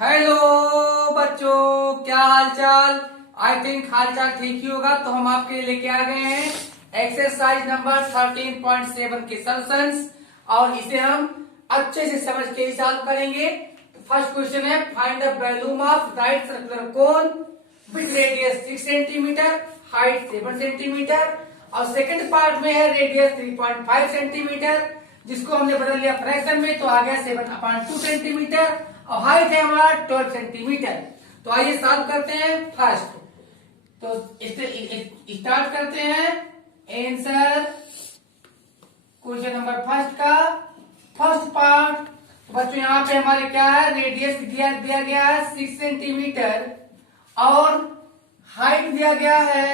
Hello बच्चों, क्या हाल चाल। आई थिंक हाल चाल ठीक ही होगा। तो हम आपके लिए लेके आ गए हैं एक्सरसाइज नंबर 13.7 के सॉल्यूशंस और इसे हम अच्छे से समझ के ही सॉल्व करेंगे। तो फर्स्ट क्वेश्चन है, find the volume of right circular cone with radius 6 centimetre, height 7 centimetre और सेकंड पार्ट में है रेडियस 3.5 सेंटीमीटर, जिसको हमने बदल लिया फ्रैक्शन में तो आ गया 7/2 सेंटीमीटर और हाइट है हमारा 12 सेंटीमीटर। तो आइए सॉल्व करते हैं फर्स्ट। तो स्टार्ट करते हैं आंसर क्वेश्चन नंबर फर्स्ट का फर्स्ट पार्ट। तो बच्चों यहाँ पे हमारे क्या है, रेडियस दिया गया है 6 सेंटीमीटर और हाइट दिया गया है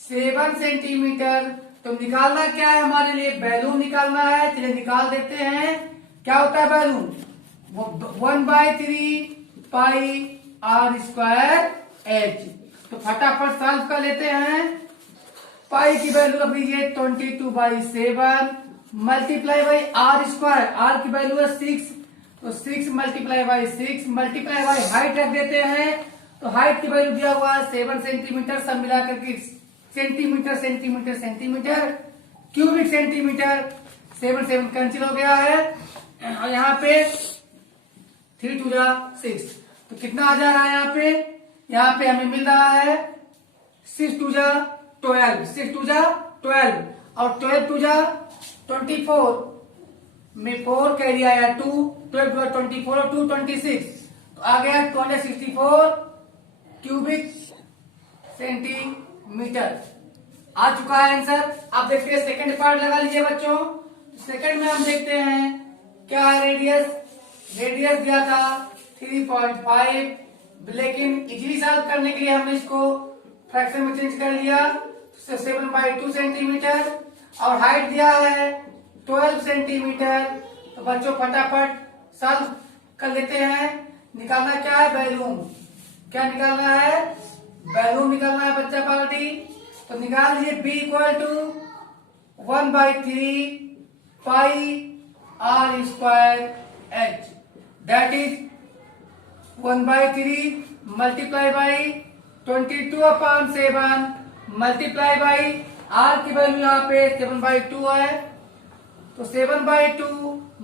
7 सेंटीमीटर। तो निकालना क्या है, हमारे लिए वैल्यू निकालना है। चलिए निकाल देते हैं। क्या होता है value, 1/3 pi are square H. तो फटाफट सॉल्व कर लेते हैं। पाई की वैल्यू रख लीजिए 22/7 multiply by r square, r की वैल्यू है 6 तो 6 multiply by 6 multiply by height रख देते हैं। तो हाइट की वैल्यू दिया हुआ है 7 सेंटीमीटर, सब मिलाकर के centimetre centimetre centimetre cubic centimetre, 7 cancel हो गया है और यहाँ पे 3 2 6। तो कितना आ जा रहा है यहाँ पे हमें मिल रहा है 6 2 12 6 2 12 और 12 2 24 में 4 कैरी आया 2 12 24 और 2 26 तो आ गया 264 क्यूबिक सेंटीमीटर आ चुका है आंसर। आप देखते हैं सेकंड पार्ट लगा लीजिए बच्चों। सेकंड में हम देखते हैं क्या है, रेडियस दिया था 3.5, लेकिन इजीली सॉल्व करने के लिए हमने इसको फ्रैक्शन में चेंज कर लिया 7/2 सेंटीमीटर और हाइट दिया है 12 सेंटीमीटर। तो बच्चों फटाफट सॉल्व कर लेते हैं। निकालना क्या है, वैल्यूम। क्या निकालना है, वैल्यूम निकालना है बच्चा पार्टी। तो निकाल लीजिए b equal to 1/3 pi are square h, that is 1/3 multiply by 22/7 multiply by r की वैल्यू यहाँ पे 7/2 है तो 7/2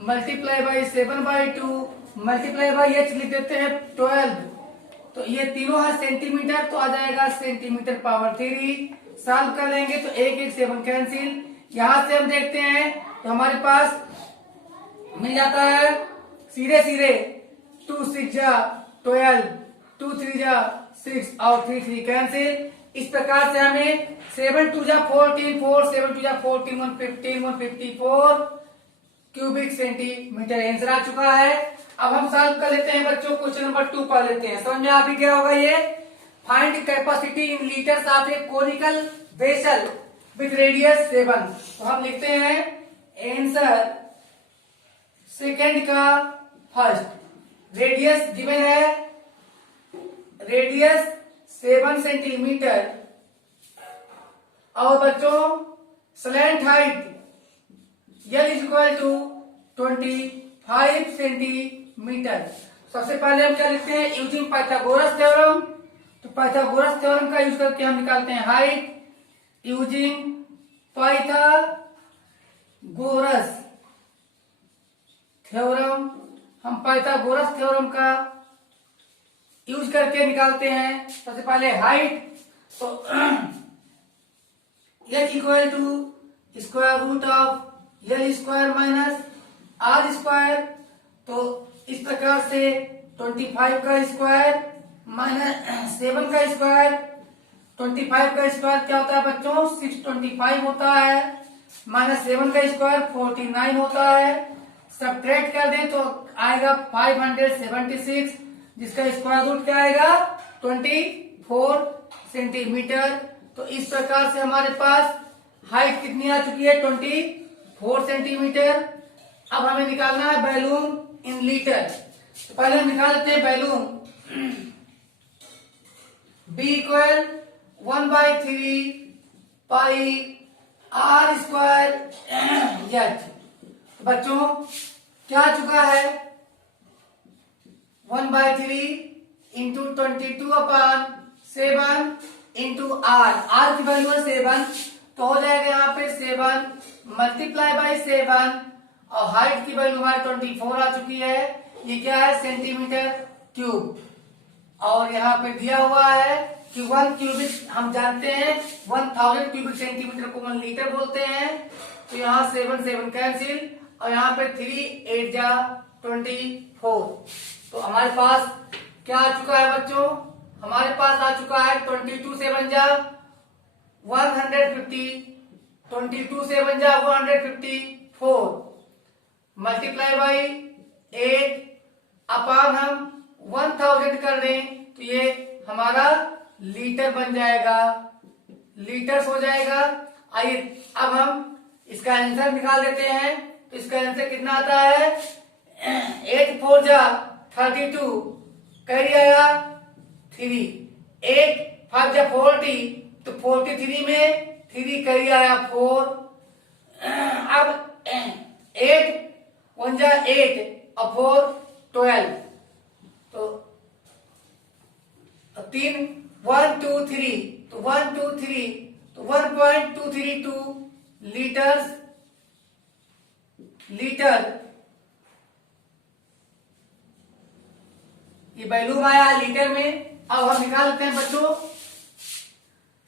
multiply by 7/2 multiply by h लिख देते हैं 12। तो ये तीनों है सेंटीमीटर तो आ जाएगा सेंटीमीटर पावर 3। सॉल्व कर लेंगे तो 1 1 7 कैंसिल। यहां से हम देखते हैं तो हमारे पास मिल जाता है सीधे 2 6 12 2 3 6 और 3 3 कैंसिल। इस प्रकार से हमें 7 2 14 4 7 2 14 115 154 क्यूबिक सेंटीमीटर आंसर आ चुका है। अब हम सॉल्व कर लेते हैं बच्चों, क्वेश्चन नंबर 2 पढ़ लेते हैं। समझ में आ भी गया होगा ये। Find capacity in litres of a conical vessel with radius 7। तो हम लिखते हैं आंसर सेकंड का फर्स्ट। रेडियस गिवन है, रेडियस 7 सेंटीमीटर और बच्चों slant height L is equal to 25 centimetre. सबसे पहले हम क्या लिखते हैं, यूजिंग पाइथागोरस थ्योरम। तो पाइथागोरस थ्योरम का यूज करके हम निकालते हैं हाइट यूजिंग पाइथागोरस थ्योरम। हम पाइथागोरस थ्योरम का यूज करके निकालते हैं सबसे पहले हाइट। तो h equal to square root of L square minus r square. तो इस प्रकार से 25 का स्क्वायर माइनस 7 का स्क्वायर। 25 का स्क्वायर क्या होता है बच्चों, 625 होता है, माइनस 7 का स्क्वायर 49 होता है। सब्ट्रैक्ट कर दें तो आएगा 576, जिसका स्क्वायर रूट क्या आएगा 24 सेंटीमीटर। तो इस प्रकार से हमारे पास हाइट कितनी आ चुकी है 24 सेंटीमीटर। अब हमें निकालना है वैल्यूम इन लीटर। तो पहले हम निकाल लेते हैं volume. b equal 1/3 pi are square h. बच्चों क्या आ चुका है, 1/3 इंटू 22/7 इंटू आर की वैल्यू है 7, तो हो जाएगा यहाँ पे 7 मल्टीप्लाई बाई 7 और हाइट की वैल्यू हमारी 24 आ चुकी है। ये क्या है? Centimetre cube. और यहाँ पे दिया हुआ है कि 1 क्यूबिक, हम जानते हैं 1000 क्यूबिक सेंटीमीटर को 1 लीटर बोलते हैं। तो यहाँ 7 कैंसिल और यहाँ पे 3 8 जा 24। तो हमारे पास क्या आ चुका है बच्चों? हमारे पास आ चुका है 22 7 जा 150, 22 7 जा 154 मल्टीप्लाई बाई 8 अपान हम 1000 कर दें तो ये हमारा लीटर बन जाएगा, लीटर्स हो जाएगा। आइए अब हम इसका आंसर निकाल देते हैं। तो इसका आंसर कितना आता है? 8 4 जा 32 कैरी आएगा 3, 8 5 जा 40 तो 43 में 3 कैरी आया 4। अब 8 1 जा 8 और 4 12 तो 3 1 2 3 तो 1 2 3 तो 1.232 लीटर ये वैल्यू आया लीटर में। अब हम निकाल लेते हैं बच्चों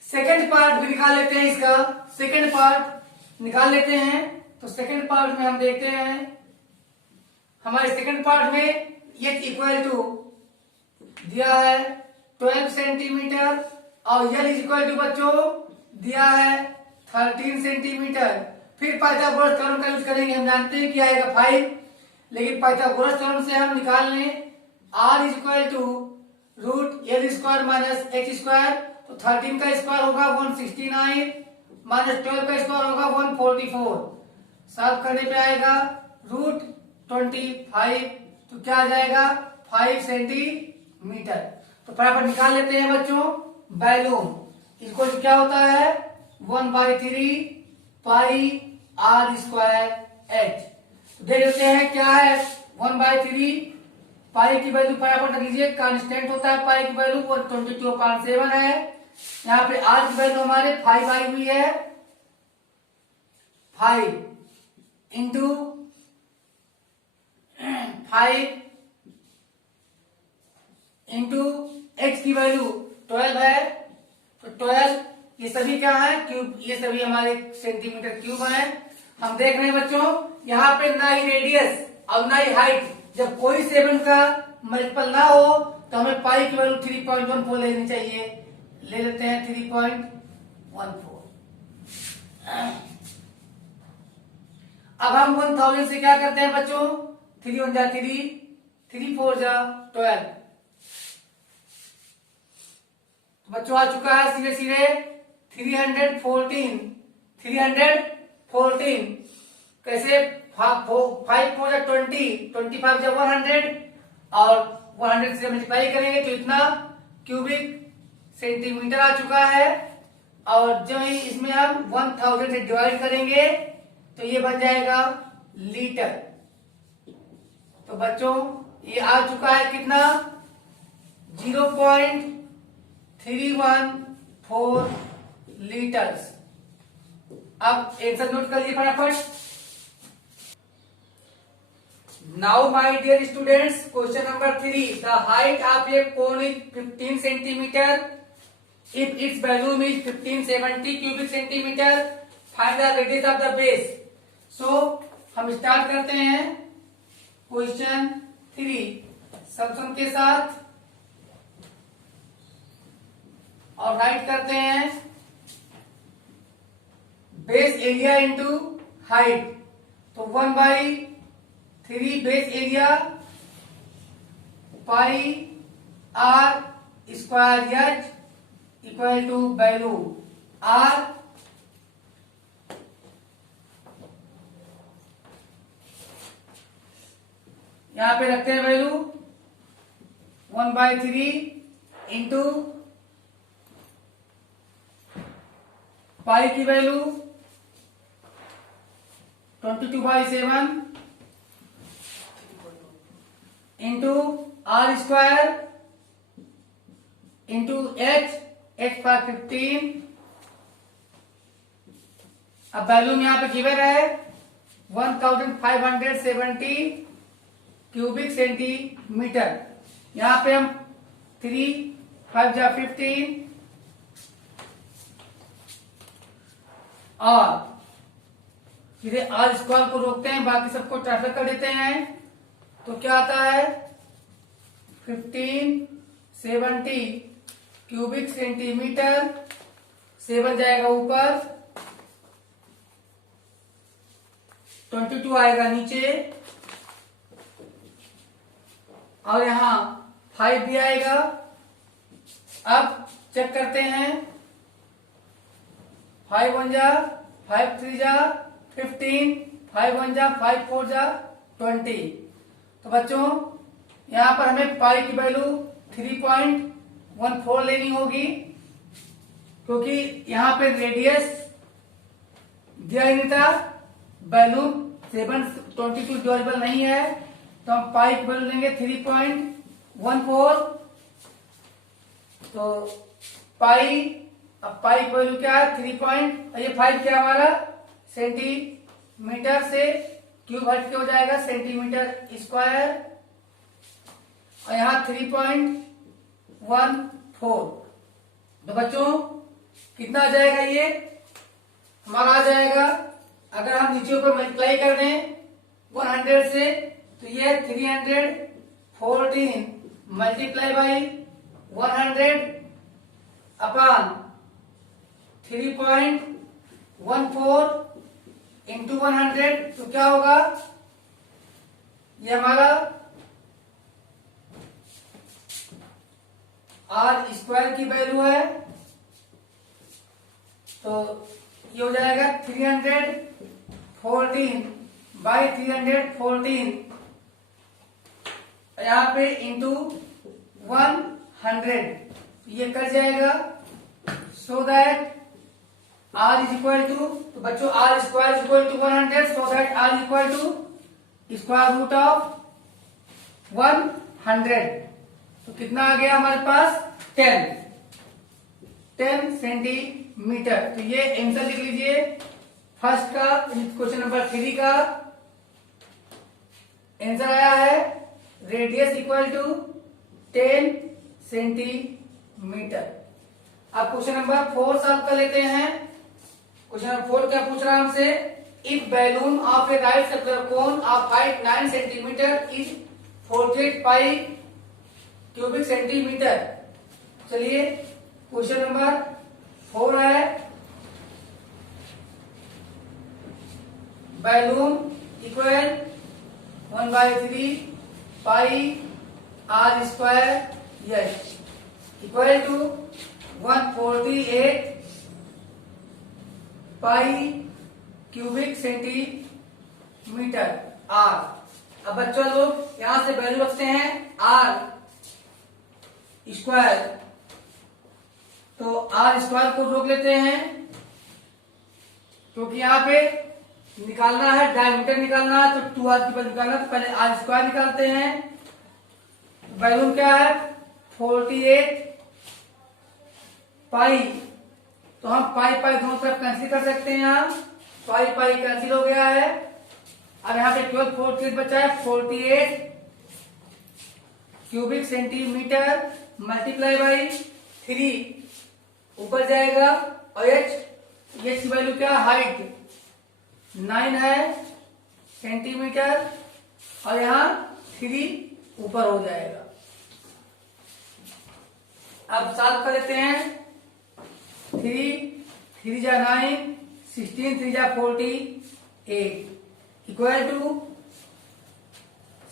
सेकंड पार्ट भी निकाल लेते हैं, इसका सेकंड पार्ट निकाल लेते हैं। तो सेकंड पार्ट में हम देखते हैं हमारे सेकंड पार्ट में ये इक्वल टू दिया है 12 सेंटीमीटर और यल इज इक्वल टू बच्चों दिया है 13 सेंटीमीटर। फिर पाइथागोरस थ्योरम का यूज करेंगे। हम जानते हैं कि आएगा 5, लेकिन पाइथागोरस थ्योरम से हम निकाल लें r is equal to root L square minus h square. तो 13 का स्क्वायर होगा 169 माइनस 12 का स्क्वायर होगा 144। सॉल्व करने पे आएगा रूट 25, तो क्या आ जाएगा 5 सेंटीमीटर। तो फटाफट निकाल लेते हैं बच्चों वैल्यूम। इसको क्या होता है 1/3 पाई आर स्क्वायर एच। देख लेते हैं क्या है 1/3 पाई की वैल्यू फटाफट रख लीजिए, कांस्टेंट होता है पाई की वैल्यू 22/7 है। यहाँ पे आर की वैल्यू हमारे 5 आई हुई है, 5 इंटू 5 इंटू एक्स की वैल्यू 12 है। तो 12 ये सभी क्या है क्यूब, ये सभी हमारे सेंटीमीटर क्यूब है। हम देख रहे हैं बच्चों यहाँ पे ना ही रेडियस और ना ही हाइट, जब कोई 7 का मल्टीपल ना हो तो हमें पाई की वैल्यू 3.14 लेनी चाहिए। ले लेते हैं 3.14। अब हम 1000 से क्या करते हैं बच्चों 3 1 जा 3, 3 4 जा 12। बच्चों आ चुका है सीधे सीधे 314। कैसे 5 4 जा 20, 25 जा 100 और 100 से मल्टीप्लाई करेंगे तो इतना क्यूबिक सेंटीमीटर आ चुका है। और जो इसमें हम 1000 से डिवाइड करेंगे तो ये बन जाएगा लीटर। तो बच्चों ये आ चुका है कितना 0.314 लीटर्स। अब आंसर नोट कर लीजिए फटाफट। Now my dear students, question number 3, the height of a cone is 15 centimetre if its volume is 1570 cubic centimetre, find the radius of the base. So हम स्टार्ट करते हैं क्वेश्चन 3 सम के साथ और राइट करते हैं बेस एरिया इंटू हाइट। तो 1/3 base area pi are square h equal to value r यहां पे रखते हैं वैल्यू 1/3 इंटू पाई की value 22/7 into r square into h पर 15। अब वैल्यूम यहाँ पे गिवन है 1570 क्यूबिक सेंटीमीटर। यहाँ पे हम 3 5 जा 15 और सीधे आर स्क्वायर को रोकते हैं, बाकी सबको ट्रांसफर कर देते हैं। तो क्या आता है 1570 क्यूबिक सेंटीमीटर, 7 जाएगा ऊपर, 22 आएगा नीचे और यहां 5 भी आएगा। अब चेक करते हैं 5 1 जा 5 3 जा 15, 5 1 जा 5 4 जा 20। तो बच्चों यहां पर हमें पाई की वैल्यू 3.14 लेनी होगी, क्योंकि यहां पे रेडियस दिया ही नहीं था, वैल्यू 722 डिवाइडेबल नहीं है, तो हम पाई की वैल्यू लेंगे 3.14। तो पाई, अब पाई की वैल्यू क्या है 3 ये 5 क्या हमारा सेंटीमीटर से क्यूब हट के हो जाएगा सेंटीमीटर स्क्वायर, और यहाँ 3.14। तो बच्चों कितना आ जाएगा, ये हमारा आ जाएगा, अगर हम नीचे ऊपर मल्टीप्लाई कर दें 100 से, तो ये 314 मल्टीप्लाई बाई 100 अपॉन 3.14 इंटू 100। तो क्या होगा, ये हमारा आर स्क्वायर की वैल्यू है। तो ये हो जाएगा 314 बाई 314, यहाँ पे इंटू 100, ये कर जाएगा। So that r is equal to, तो बच्चों r square is equal to 100, so that r is equal to square root of 100। तो कितना आ गया हमारे पास 10 सेंटीमीटर। तो ये आंसर लिख लीजिए फर्स्ट का, क्वेश्चन नंबर 3 का आंसर आया है रेडियस इक्वल टू 10 सेंटीमीटर। अब क्वेश्चन नंबर 4 सॉल्व कर लेते हैं। क्वेश्चन नंबर 4 क्या पूछ रहा है हमसे, if balloon of a right circular cone of height 9 centimetre is 48 pi cubic centimetre. चलिए क्वेश्चन नंबर 4 है, balloon equal 1/3 pi are square yes equal to 148 pi cubic centimetre r. अब बच्चों लोग यहां से वैल्यू रखते हैं आर स्क्वायर, तो आर स्क्वायर को रोक लेते हैं, क्योंकि यहाँ पे निकालना है डायमीटर निकालना है, तो 2r की वैल्यू निकालना, तो पहले आर स्क्वायर निकालते हैं। वैल्यू क्या है 48 पाई, तो हम पाई पाई दोनों तरफ कैंसिल कर सकते हैं, यहाँ पाई पाई कैंसिल हो गया है। अब यहाँ पे केवल 48 बचा है, 48 क्यूबिक सेंटीमीटर मल्टीप्लाई बाई 3 ऊपर जाएगा, और एच की वैल्यू क्या, हाइट 9 है सेंटीमीटर, और यहाँ 3 ऊपर हो जाएगा। अब सॉल्व कर लेते हैं, 3 जा 9, 16 3 जा 48 equal to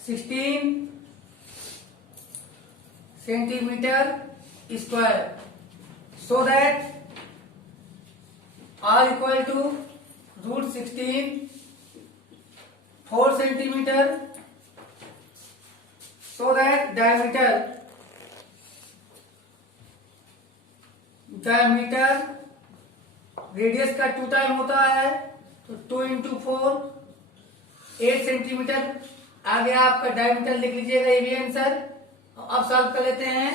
16 centimetre square, so that r equal to root 16 4 centimeter, so that diameter radius का 2 टाइम होता है, तो 2 इंटू 4 8 सेंटीमीटर आ गया आपका डायमीटर, लिख लीजिएगा ये भी आंसर अब सॉल्व कर लेते हैं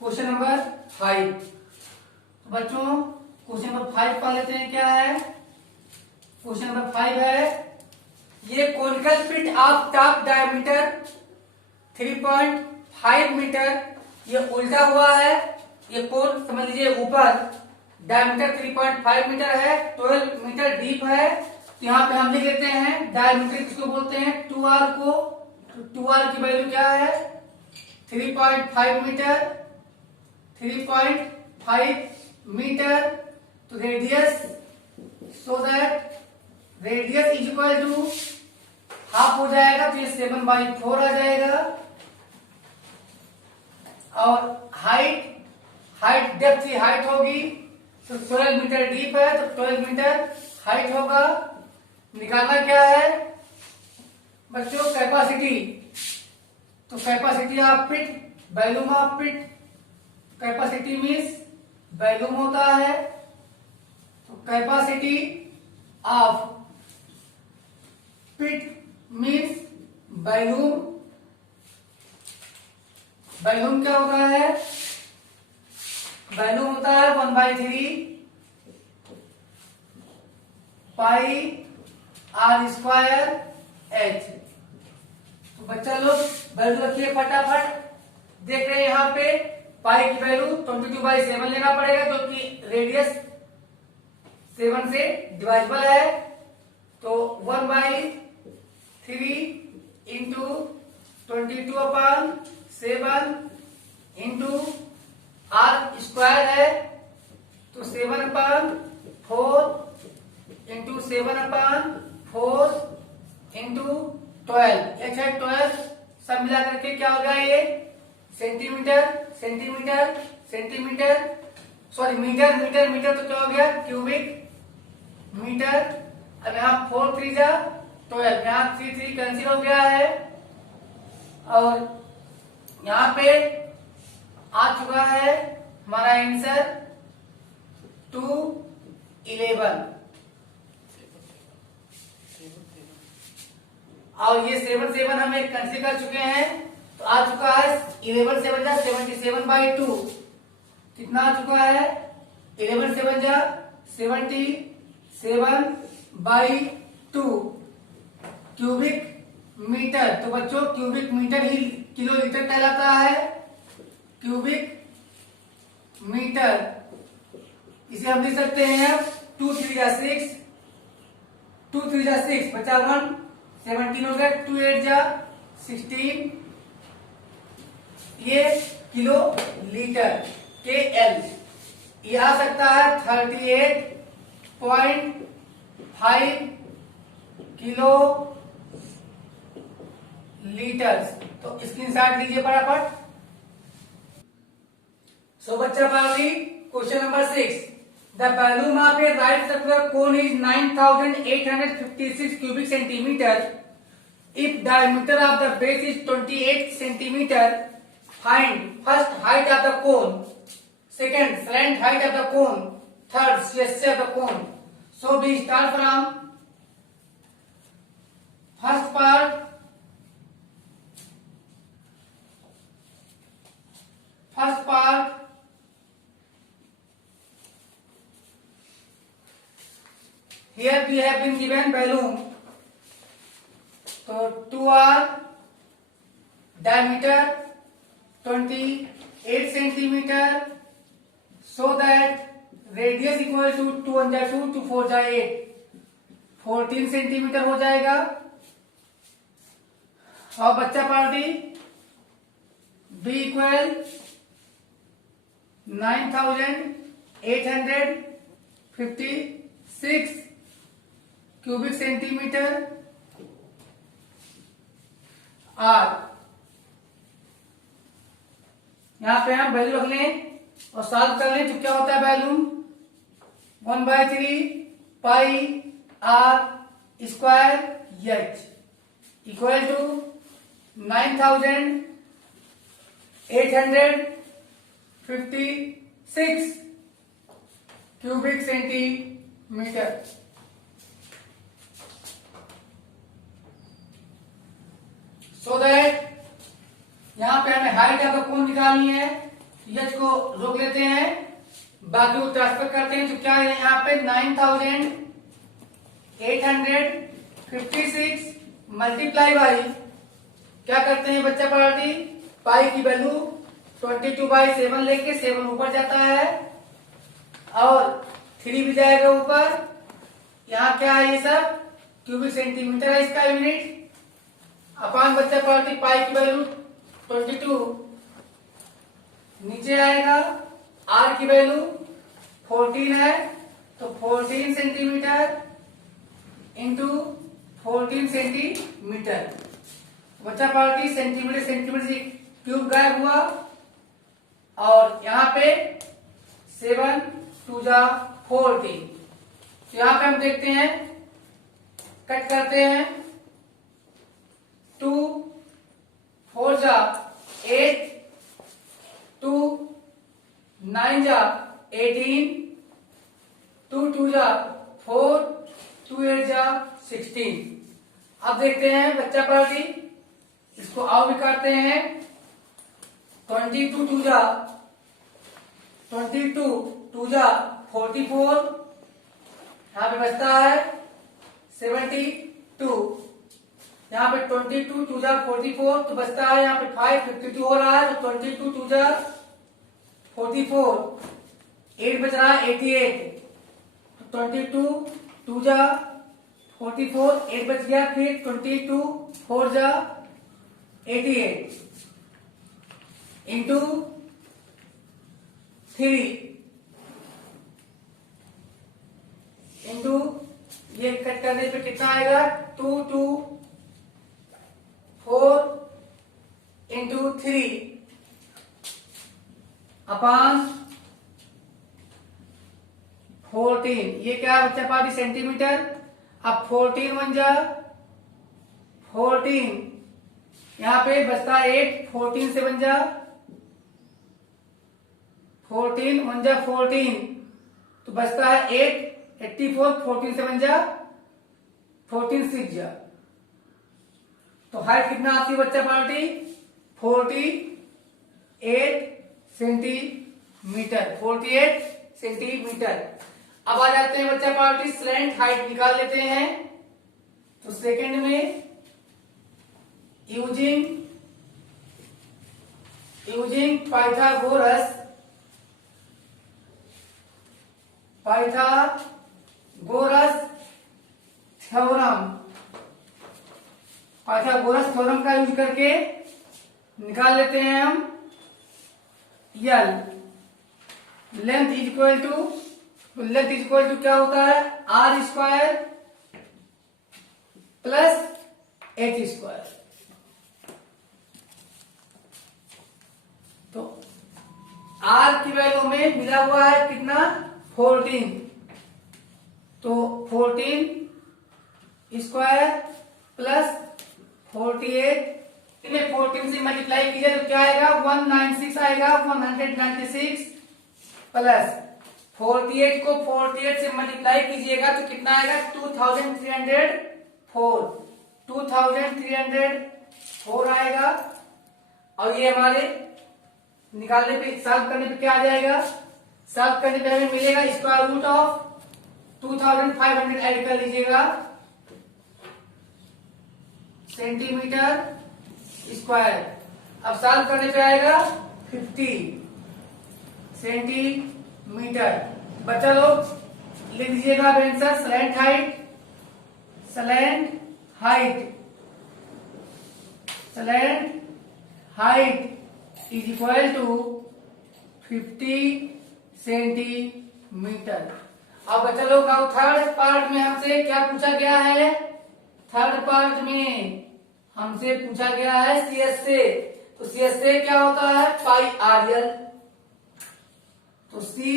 क्वेश्चन नंबर 5। तो बच्चों क्वेश्चन नंबर 5 पढ़ लेते हैं। क्या है क्वेश्चन नंबर 5 है, ये conical pit of top diameter 3.5 metre, ये उल्टा हुआ है। ये कोन समझ लीजिए ऊपर डायमीटर 3.5 मीटर है, 12 मीटर डीप है। तो यहाँ पे हम लिख लेते हैं डायमीटर किसको बोलते हैं, 2r को। 2r की वैल्यू क्या है, 3.5 मीटर। 3.5 मीटर तो radius, so that radius is equal to half हो जाएगा, तो ये 7/4 आ जाएगा। और हाइट डेप्थ की हाइट होगी तो 12 मीटर डीप है, तो 12 मीटर हाइट होगा। निकालना क्या है बच्चों, कैपेसिटी। तो capacity of pit, volume of pit. Capacity means volume होता है, तो capacity of pit means volume. Volume क्या होता है, वॉल्यूम होता है 1/3 पाई r स्क्वायर h। तो बच्चा लोग वैल्यू रखिए फटाफट। देख रहे हैं यहाँ पे पाई की वैल्यू 22/7 लेना पड़ेगा, जो कि रेडियस 7 से डिवाइजेबल है। तो 1/3 इंटू 22/7 इंटू r स्क्वायर है, तो 7/4 इंटू 7/4 इंटू 12, h है 12, सब मिला करके क्या होगा ये centimetre. Centimetre centimetre sorry metre metre metre, तो क्या हो गया क्यूबिक मीटर। अब यहाँ 4 3 जा 12, यहाँ 3 3 कैंसिल हो गया है। और यहाँ पे आ चुका है हमारा आंसर 211। और ये 7 हमें कंसीडर कर चुके हैं, तो आ चुका है 11 7 जा 77/2। कितना आ चुका है, 11 7 जा 77/2 क्यूबिक मीटर। तो बच्चों क्यूबिक मीटर ही किलोलीटर कहलाता है, क्यूबिक मीटर। इसे हम लिख सकते हैं 2 3 जा 6, 2 3 जा 6 बचा 1, 17 हो गया, 2 8 जा 16, ये किलो लीटर के एल। ये आ सकता है 38.5 किलो लीटर। तो स्क्रीनशॉट लीजिए फटाफट। सो बच्चा पाली question number 6, the volume of a right circular cone is 9856 cubic centimeter. If diameter of the base is 28 centimeter, find first height of the cone, second slant height of the cone, third shear of the cone. So we start from first part. First part, here we have been given volume. So 2r, diameter 28 centimeter, so that radius equal to 2 1 जा 2 2 4 जा 8, 14 centimetre हो जाएगा। और बच्चा party b equal 9856 cubic centimetre आर। यहां पे हम वैल्यू रख लें और सॉल्व कर लें, तो क्या होता है value 1/3 pi r square h equal to 9856 cubic centimetre. So that यहाँ पे हमें हाइट ऑफ द कोन निकालनी है, एच को रोक लेते हैं, बाकी को ट्रांसफर करते हैं। तो क्या है यहाँ पे 9856 मल्टीप्लाई बाई क्या करते हैं बच्चा पार्टी, पाई की वैल्यू 22/7 लेके 7 ऊपर जाता है और 3 भी जाएगा ऊपर। यहाँ क्या है ये सब क्यूबिक सेंटीमीटर है इसका यूनिट, अपान बच्चा पार्टी पाई की वैल्यू 22 नीचे आएगा, आर की वैल्यू 14 है तो 14 सेंटीमीटर इंटू 14 सेंटीमीटर। बच्चा पार्टी सेंटीमीटर सेंटीमीटर से क्यूब गायब हुआ और यहाँ पे 7 2 जा 14। तो यहाँ पे हम देखते हैं, कट करते हैं, 2 4 जा 8, 2 9 जा 18, 2 2 जा 4, 2 8 जा 16। अब देखते हैं बच्चा पार्टी, इसको आओ भी काटते हैं, 22 2 जा 22, 2 जा 44, यहाँ पे बचता है 72, यहाँ पे 22 2 जा 44 तो बचता है यहाँ पे 5, 52 हो रहा है तो 22 2 जा 44, 8 बच रहा है 88, तो 22 2 जा 44, 8 बच गया, फिर 22 4 जा 88 इंटू 3 इंटू ये कट करने पे कितना आएगा 2 2 4 इंटू 3 अपान 14। ये क्या है बच्चा पार्टी सेंटीमीटर। अब 14 1 जा 14, यहाँ पे बचता है 8, 14 से 1 जा 14 1 जा 14 तो बचता है 8, 84, 14 से 1 जा 14 6 जा। तो हाइट कितना आती है बच्चा पार्टी 48 सेंटीमीटर, 48 सेंटीमीटर। अब आ जाते हैं बच्चा पार्टी स्लैंट हाइट निकाल लेते हैं। तो सेकंड में यूजिंग पाइथागोरस थ्योरम का यूज करके निकाल लेते हैं हम L length is equal to क्या होता है R square plus H square. तो आर की वैल्यू में मिला हुआ है कितना 14, तो 14 स्क्वायर प्लस 48, इन्हें 14 से मल्टीप्लाई कीजिए तो क्या आएगा 196 आएगा, 196 प्लस 48 को 48 से मल्टीप्लाई कीजिएगा तो कितना आएगा 2304 आएगा। और ये हमारे निकालने पे सॉल्व करने पे क्या आ जाएगा, सॉल्व करने पे हमें मिलेगा स्क्वायर रूट ऑफ 2500 ऐड कर लीजिएगा सेंटीमीटर स्क्वायर। अब सॉल्व करने पे आएगा 50 सेंटीमीटर। बच्चा लोग लिख दीजिएगा answer slant height is equal to 50 centimetre. अब बच्चा लोग अब थर्ड पार्ट में हमसे क्या पूछा गया है, थर्ड पार्ट में हमसे पूछा गया है सीएस से। तो सीएस से क्या होता है पाई आर एल। तो सी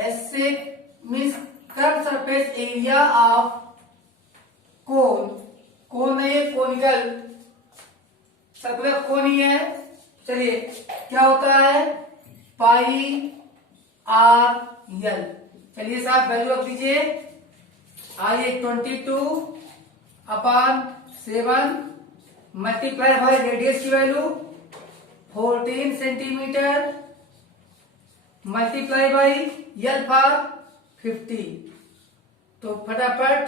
एस से means curve surface area of cone है, ये कोनिकल सर्कुलर कोन ही है। चलिए क्या होता है पाई आर एल। चलिए साहब वैल्यू रख दीजिए, आइए 22/7 मल्टीप्लाई बाय रेडियस की value 14 centimetre multiply by L for 50। तो फटाफट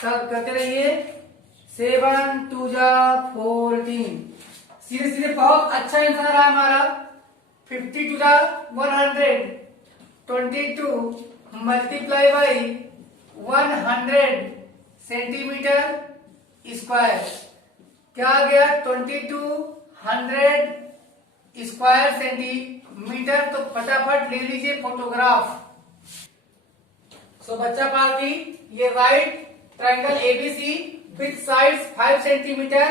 सॉल्व करते रहिए। 7 2 जा 14, सीधे सीधे बहुत अच्छा आंसर रहा हमारा। 50 टू जा 100, 22 मल्टीप्लाई बाई 100 सेंटीमीटर स्क्वायर। क्या आ गया? 2200 स्क्वायर सेंटीमीटर। तो फटाफट ले लीजिए फोटोग्राफ। सो बच्चा पार्टी, ये right triangle ABC with sides 5 centimetre,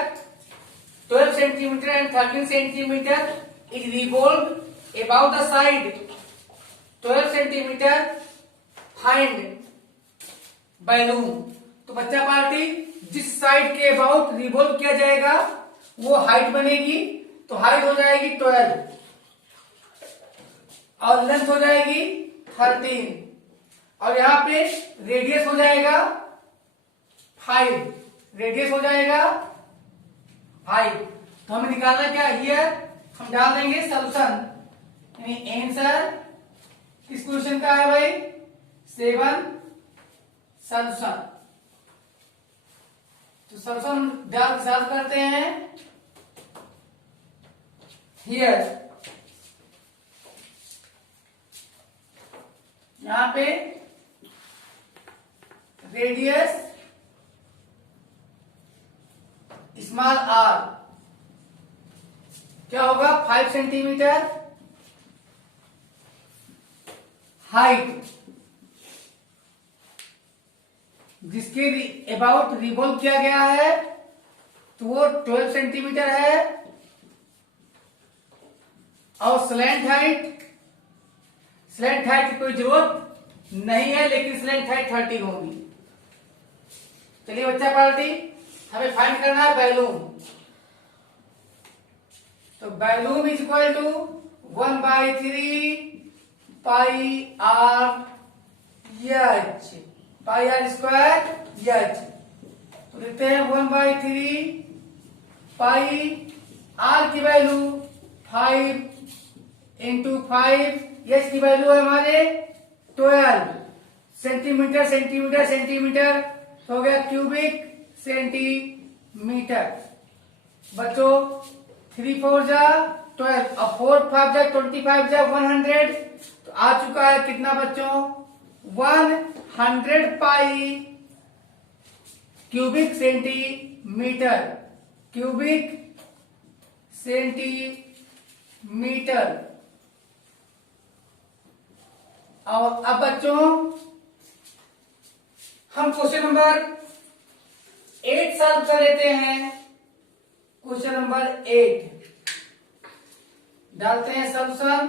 12 centimetre and 13 centimetre is revolve about the side 12 centimetre. Find balloon. तो बच्चा पार्टी, जिस साइड के अबाउट रिवॉल्व किया जाएगा वो हाइट बनेगी। तो हाइट हो जाएगी 12 और लेंथ हो जाएगी 13 और यहाँ पे रेडियस हो जाएगा 5। रेडियस हो जाएगा 5। तो हमें निकालना क्या है? हियर हम डाल देंगे सॉल्यूशन, यानी आंसर किस क्वेश्चन का है भाई? 7 सॉल्यूशन। तो सॉल्यूशन डाल के सॉल्व करते हैं। हियर यहां पे रेडियस स्मॉल आर क्या होगा? 5 सेंटीमीटर। हाइट जिसके अबाउट रिवॉल्व किया गया है तो वो 12 सेंटीमीटर है। और स्लैंट हाइट की कोई जरूरत नहीं है, लेकिन स्लैंट हाइट 30 होगी। चलिए बच्चा पार्टी, हमें फाइंड करना है बैलून। तो balloon is equal to 1/3 pi R H, pi are square H. तो लिखते हैं 1/3 पाई आर की वैल्यू 5 इंटू 5, एच की वैल्यू है हमारे 12 सेंटीमीटर सेंटीमीटर सेंटीमीटर। तो हो गया क्यूबिक सेंटीमीटर। बच्चों 3 4 जा 12 और 4 5 जा 25 जा 100। तो आ चुका है कितना बच्चों? 100 pi cubic centimetre. Cubic centimetre. और अब बच्चों हम क्वेश्चन नंबर 8 सॉल्व कर लेते हैं। क्वेश्चन नंबर 8 डालते हैं सॉल्यूशन।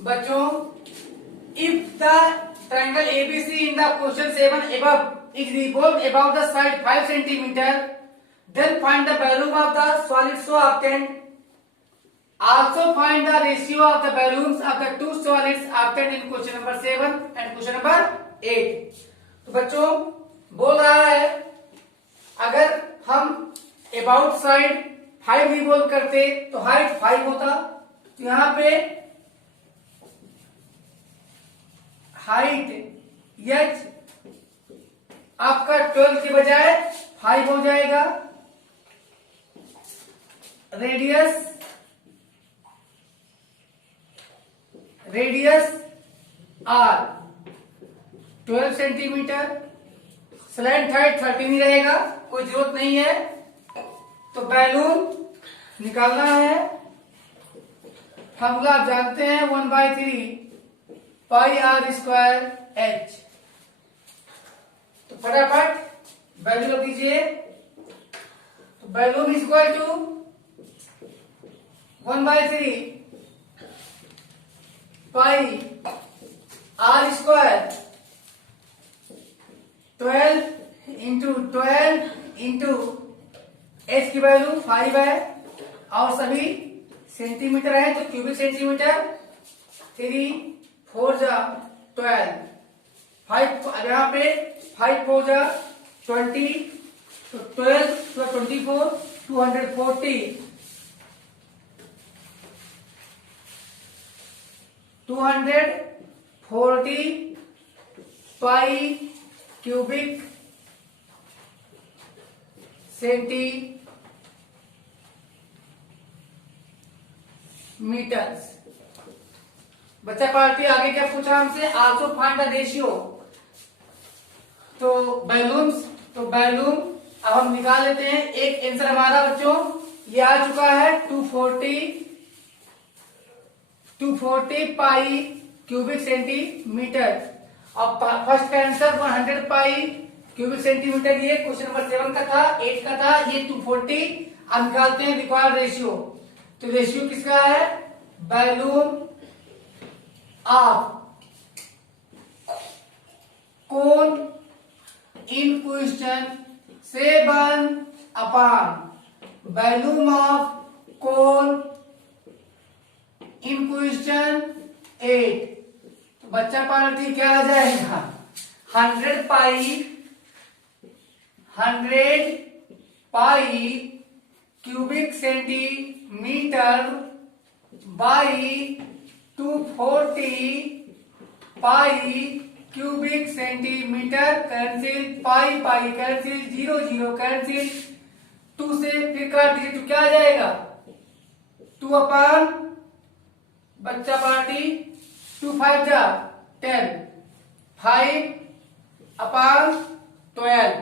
बच्चों, if the triangle ABC in the question 7 above is revolved about the side 5 centimeter, then find the volume of the solid so obtained. Also find the ratio of the volumes of the two solids obtained in question number 7 and question number 8. तो बच्चों बोल रहा है अगर हम about side 5 revolve करते तो height 5 होता। तो यहां पे हाइट एच आपका 12 के बजाय 5 हो जाएगा। Radius R 12 centimetre. Slant height 13 ही रहेगा, कोई जरूरत नहीं है। तो बैलून निकालना है। फॉर्मूला आप जानते हैं 1/3 पाई आर स्क्वायर एच। तो फटाफट वैल्यू रख दीजिए। तो balloon is equal to 1/3 pi are square 12 into H की वैल्यू 5 है और सभी सेंटीमीटर है तो क्यूबिक सेंटीमीटर। 3 4 जा 12, 5 यहाँ पे 5 4 जा 20 24, 240, 240 पाई क्यूबिक सेंटीमीटर्स। बच्चा पार्टी आगे क्या पूछा हमसे, आल्सो फाइंड द रेशियो। तो बैलून्स, तो बैलून अब हम निकाल लेते हैं। एक आंसर हमारा बच्चों ये आ चुका है 240 पाई क्यूबिक सेंटीमीटर। अब फर्स्ट का आंसर 100 पाई क्यूबिक सेंटीमीटर, ये क्वेश्चन नंबर 7 का था, 8 का था, ये 240। अब निकालते हैं रिक्वायर्ड रेशियो। तो रेशियो किसका है, volume of cone in question 7 upon volume of cone in question 8। तो बच्चा पार्टी क्या आ जाएगा, 100 pi cubic centimetre by 240 pi cubic centimetre. Cancel, pi pi cancel, 0 0 cancel, 2 से फिर काट दीजिए तो क्या आ जाएगा 2 अपॉन बच्चा पार्टी 2 5 जा 10, 5 अपॉन 12,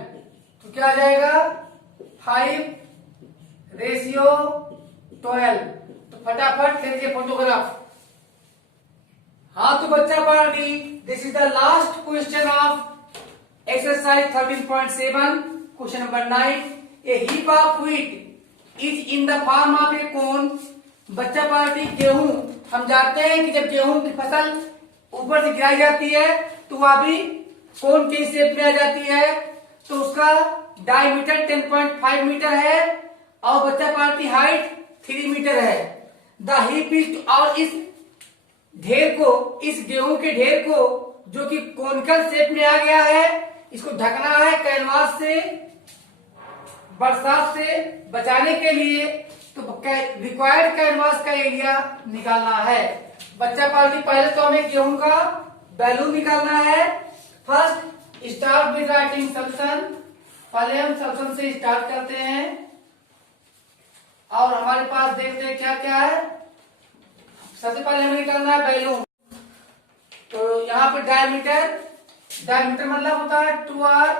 तो क्या आ जाएगा 5 रेशियो 12। तो फटाफट ले लीजिए फोटोग्राफ। हाँ तो बच्चा party this is the last question of exercise 13.7 question number 9। A heap of wheat is in the form of a cone. बच्चा पार्टी गेहूं, हम जानते हैं कि जब गेहूं की फसल ऊपर से गिराई जाती है तो वह भी कोन के शेप में आ जाती है। तो उसका डायमीटर 10.5 मीटर है और बच्चा पार्टी हाइट 3 मीटर है। द हीप इज, और इस ढेर को, इस गेहूं के ढेर को जो कि कोनिकल शेप में आ गया है, इसको ढकना है कैनवास से, बरसात से बचाने के लिए। तो रिक्वायर्ड कैनवास का एरिया निकालना है। बच्चा पार्टी पहले तो हमें गेहूं का बैलून निकालना है। First start with writing solution. पहले हम सॉल्यूशन से स्टार्ट करते हैं और हमारे पास देखते हैं क्या क्या है। सबसे पहले हमें निकालना है बैलून। तो यहाँ पे डायमीटर मतलब होता है 2r।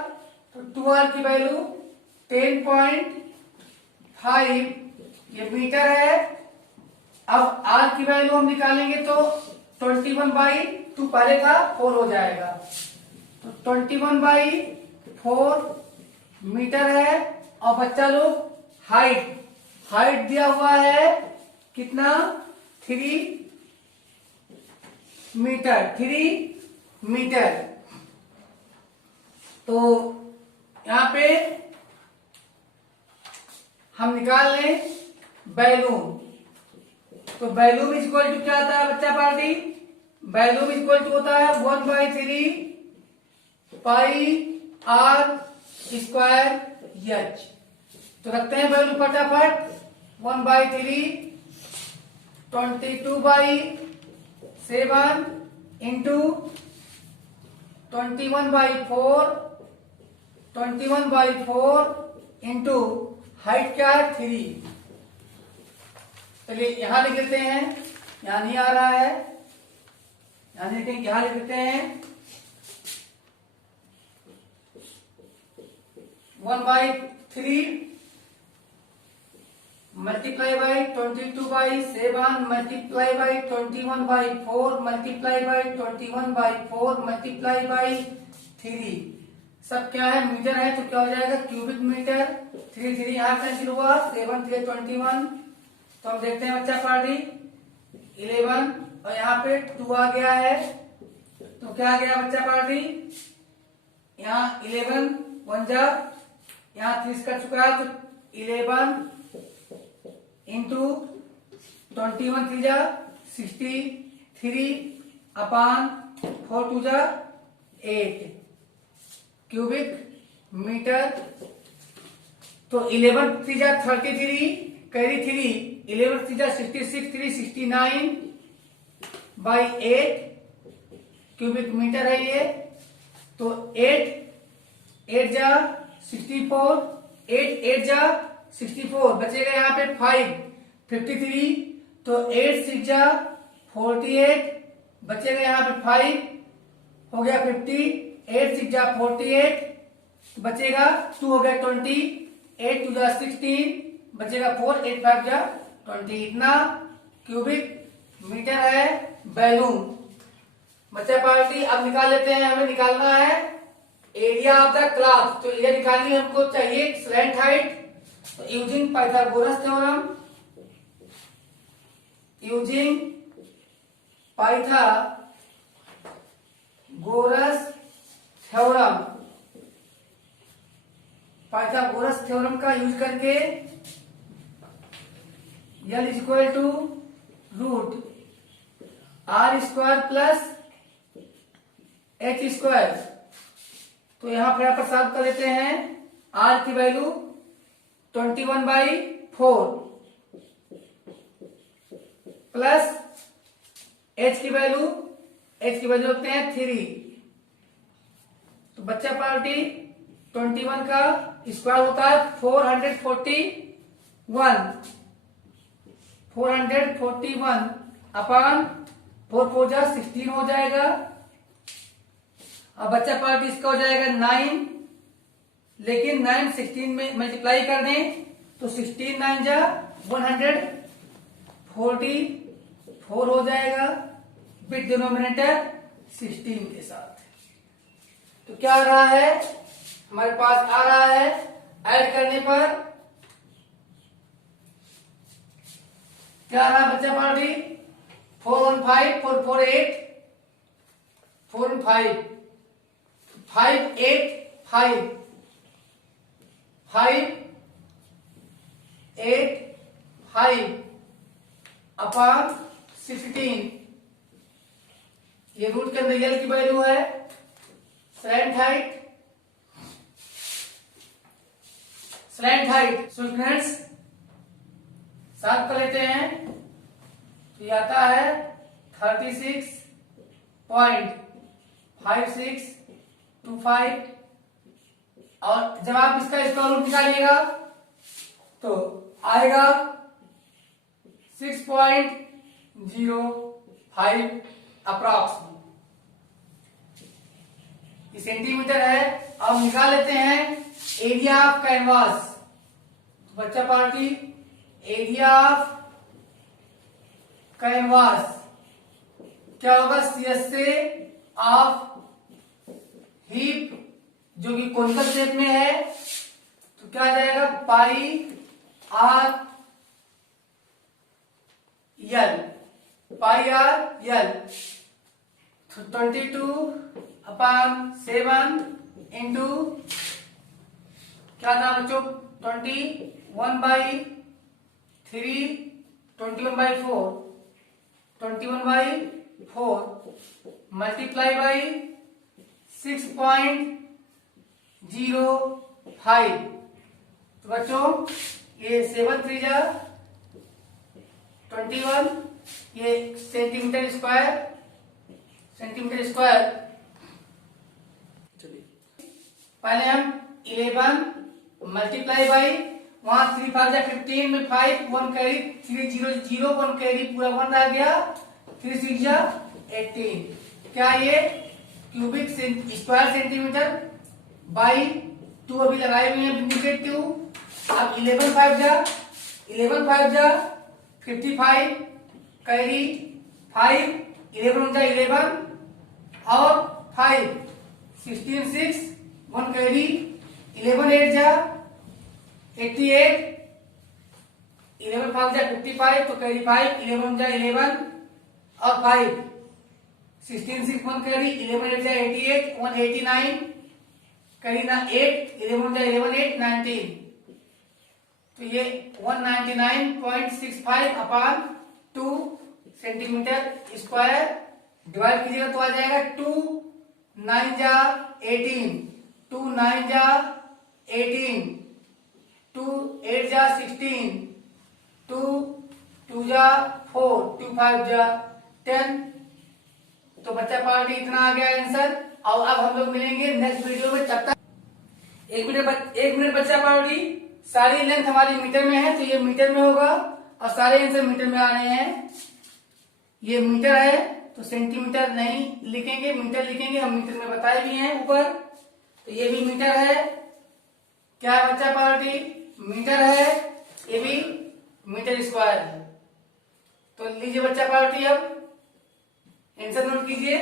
तो 2r की वैल्यू 10.5 ये मीटर है। अब r की वैल्यू हम निकालेंगे तो 21/2 पहले था 4 हो जाएगा। तो 21/4 मीटर है। और बच्चा लोग हाइट दिया हुआ है कितना, 3 मीटर। तो यहां पे हम निकाल लें बैलून। तो बैलून इक्वल टू क्या होता है बच्चा पार्टी, बैलून इक्वल टू होता है 1/3 पाई r स्क्वायर h। तो रखते हैं वैल्यू फटाफट। 1/3 22/7 इंटू 21/4 इंटू हाइट क्या है 3। चलिए यहां लिख लेते हैं, यहां नहीं आ रहा है, यहां लिख लेते हैं 1/3 multiply by 22/7 multiply by 21/4 multiply by 21/4 multiply by 3। सब क्या है, मीटर है, तो क्या हो जाएगा क्यूबिक मीटर। 3 यहाँ कैंसिल हुआ, 7 3 21। तो हम देखते हैं बच्चा पार्टी 11 और यहाँ पे 2 आ गया है। तो क्या आ गया बच्चा पार्टी, यहाँ 11 1 जा, यहाँ 30 कर चुका है। तो 11 इंटू 21 3 जा 63 अपॉन 4 2 जा 8 क्यूबिक मीटर तो 11 3 जा 33 कैरी 3, 11 3 जा 66 3 69 बाई 8 क्यूबिक मीटर है ये। तो 8 जा 64, 8 जा 64, बचेगा यहाँ पे 53। तो 8 6 जा 48, बचेगा यहाँ पे 5, हो गया 50। 8 6 जा 48, बचेगा 2, हो गया 20। 8 2 जा 16, बचेगा 4, 8 5 जा 20। इतना क्यूबिक मीटर है बैलून। बच्चा पार्टी अब निकाल लेते हैं, हमें निकालना है एरिया ऑफ द क्लॉथ। तो एरिया निकालनी हमको चाहिए स्लैंट हाइट। तो using Pythagoras theorem, using Pythagoras theorem, Pythagoras theorem का यूज करके L is equal to root R square plus H square. तो यहां पर साफ कर लेते हैं। R की वैल्यू 21/4 प्लस H की वैल्यू रखते हैं 3। तो बच्चा पार्टी 21 का स्क्वायर होता है 441 अपॉन 4 4 जा 16 हो जाएगा। अब बच्चा पार्ट इसका हो जाएगा 9, लेकिन 9 16 में मल्टीप्लाई कर दें तो 16 9 जा 144 हो जाएगा विद डिनोमिनेटर 16 के साथ। तो क्या आ रहा है हमारे पास, आ रहा है ऐड करने पर क्या आ रहा है बच्चा पार्टी 415 448 415 585 अपॉन 16। ये रूट के अंदर L की वैल्यू है। स्लैंट हाइट स्टूडेंट्स साफ कर लेते हैं। तो ये आता है 36.5625। और जब आप इसका स्क्वायर रूट निकालिएगा तो आएगा 6.05 अप्रॉक्स। ये सेंटीमीटर है। अब निकाल लेते हैं एरिया ऑफ कैनवास। तो बच्चा पार्टी एरिया ऑफ कैनवास क्या होगा, CSA ऑफ हीप जो कि कोनिकल शेप में है। तो क्या आ जाएगा पाई आर यल 22/7 इंटू क्या था बच्चों 21/4 मल्टीप्लाई बाई 6.05। तो बच्चों ये 7 3 जा 21, ये सेंटीमीटर स्क्वायर। चलिए पहले हम 11 मल्टीप्लाई बाई वहां 3 5 जा 15 में 5 1 कैरी 3 0 0 1 कैरी पूरा 1 रह गया 3 6 जा 18। क्या ये क्यूबिक स्क्वायर सेंटीमीटर बाई 2 अभी लगाए हुए हैं बिंदु के 2। अब 11 5 जा 55 कैरी 5 11 जा 11 और 5 16 6 1 कैरी 11 8 जा 88 11 5 जा 55 तो कैरी 5 11 जा 11 और 5 16 6 1 कैरी 11 8 जा 88 189 कैरी ना 8 11 जा 11 8 19। तो ये 199.65 अपॉन 2 सेंटीमीटर स्क्वायर डिवाइड कीजिएगा तो आ जाएगा 2 9 जा 18 2 9 जा 18 2 8 जा 16, 2 2 जा 4, 2 5 जा 10। तो बच्चा पार्टी इतना आ गया आंसर। और अब हम लोग मिलेंगे नेक्स्ट वीडियो में, तब तक 1 मिनट बच्चा पार्टी। सारी लेंथ हमारी मीटर में है तो ये मीटर में होगा और सारे आंसर मीटर में आ रहे हैं। ये मीटर है तो सेंटीमीटर नहीं लिखेंगे, मीटर लिखेंगे। हम मीटर में बताए भी हैं ऊपर। तो ये भी मीटर है। क्या है बच्चा पार्टी? मीटर है। ये भी मीटर स्क्वायर है। तो लीजिए बच्चा पार्टी, अब आंसर नोट कीजिए।